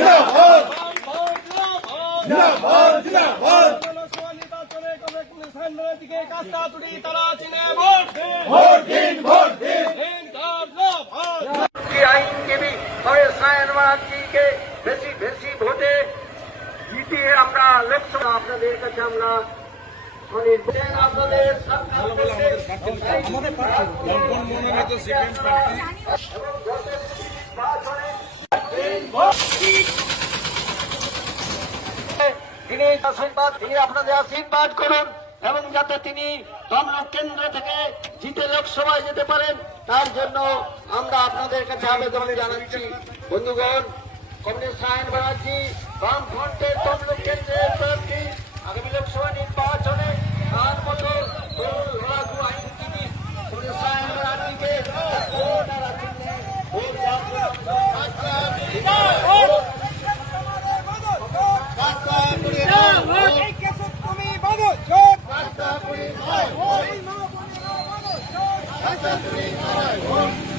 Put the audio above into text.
জিন্দাবাদ জিন্দাবাদ জিন্দাবাদ লোকসভা নির্বাচনে কংগ্রেস সাংবাদিকে কাস্তা তুড়ি তারা চিনে ভোট দিন ভোট দিন ভোট দিন জিন্দাবাদ কি আইনজীবী তবে সায়নবাদজিকে বেশি বেশি ভোটে জিতিয়ে আমরা লোকসভা আপনাদের কাছে আমরা আপনাদের সরকার এবং তিনি আশীর্বাদ, তিনি আপনাদের আশীর্বাদ করুন এবং যাতে তিনি তমলুক কেন্দ্র থেকে জিতে লোকসভায় যেতে পারেন, তার জন্য আমরা আপনাদের কাছে আবেদন জানাচ্ছি। বন্ধুগণ কমিউনিস্ট সায়ন ব্যানার্জি, বামফ্রন্টের তমলুক Thank you.